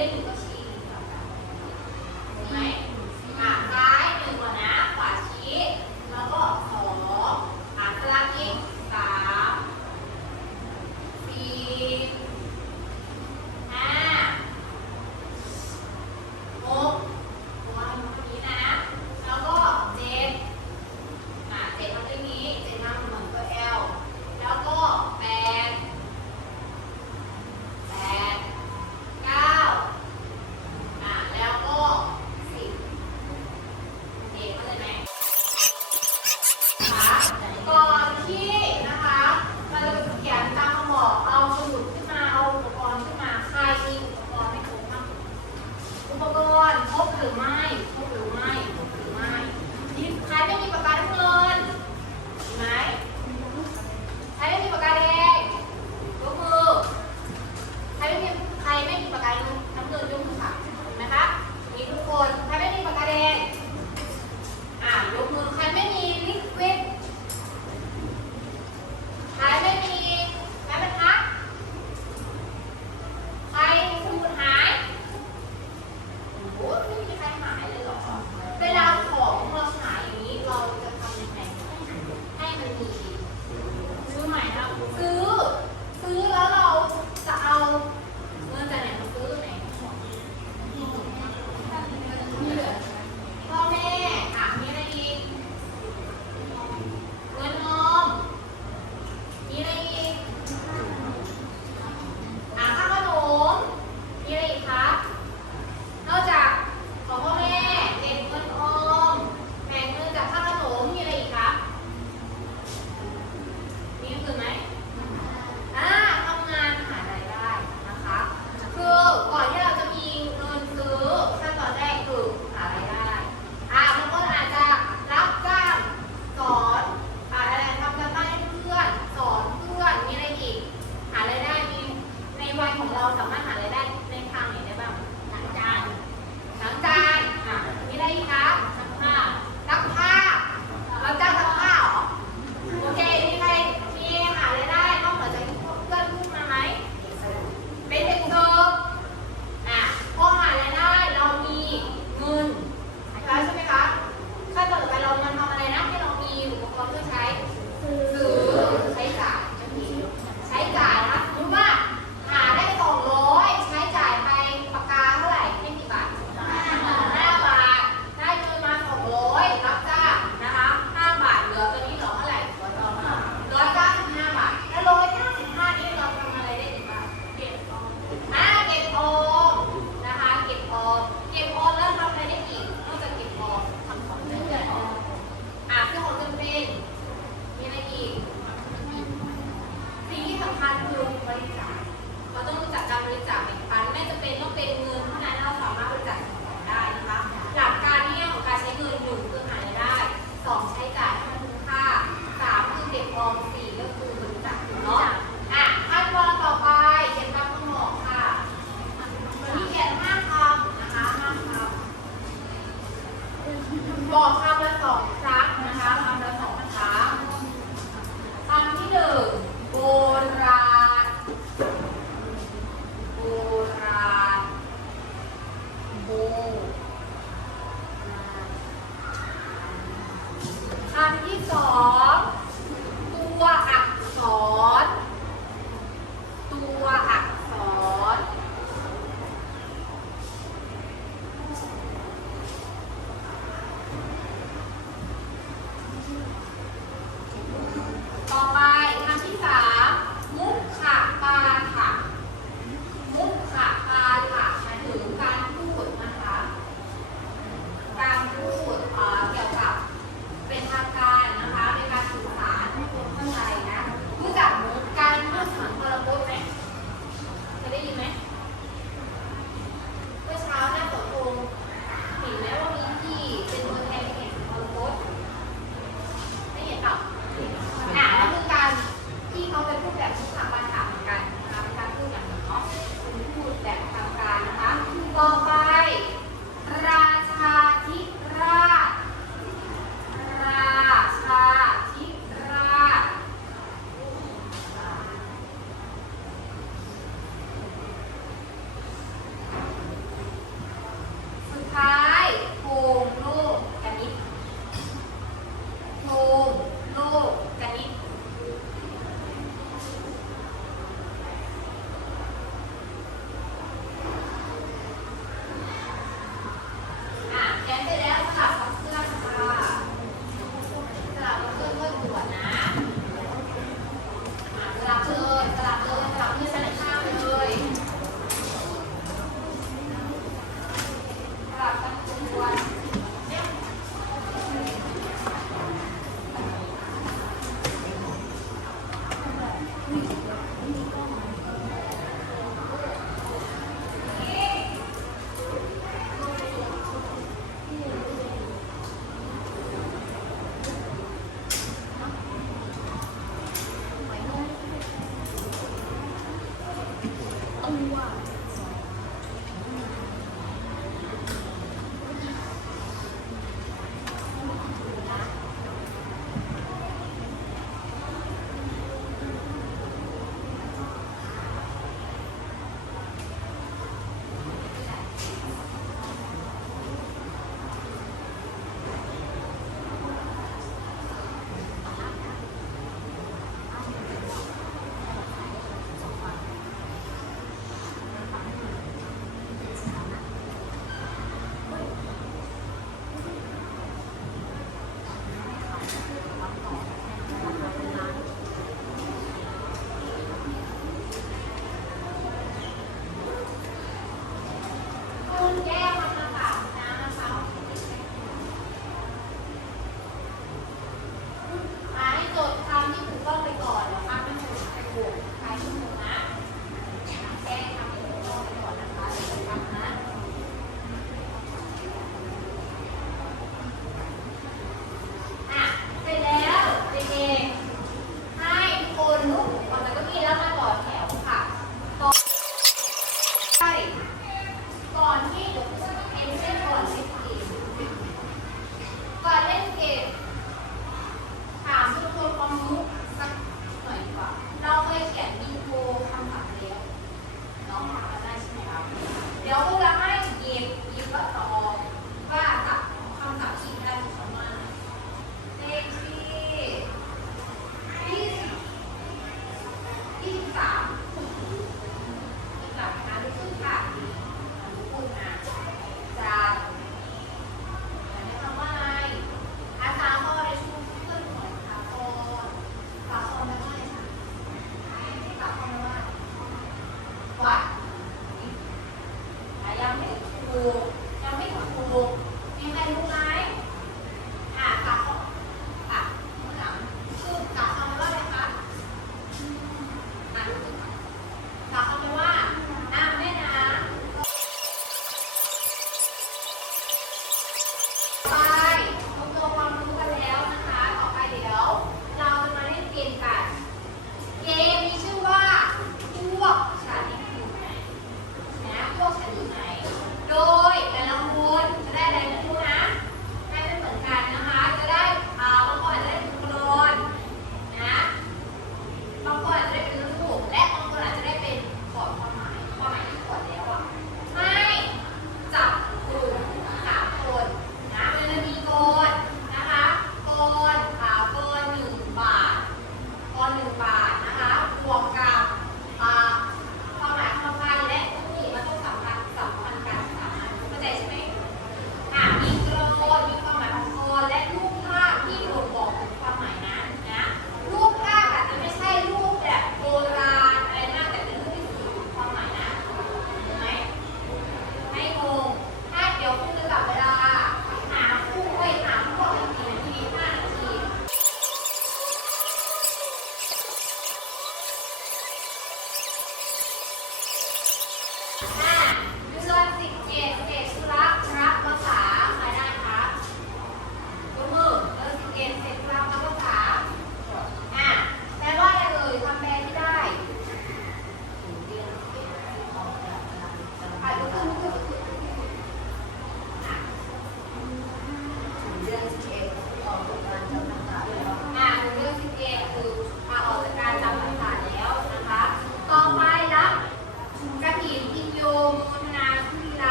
It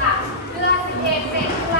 ค่ะเลือก11เสร็จค่ะ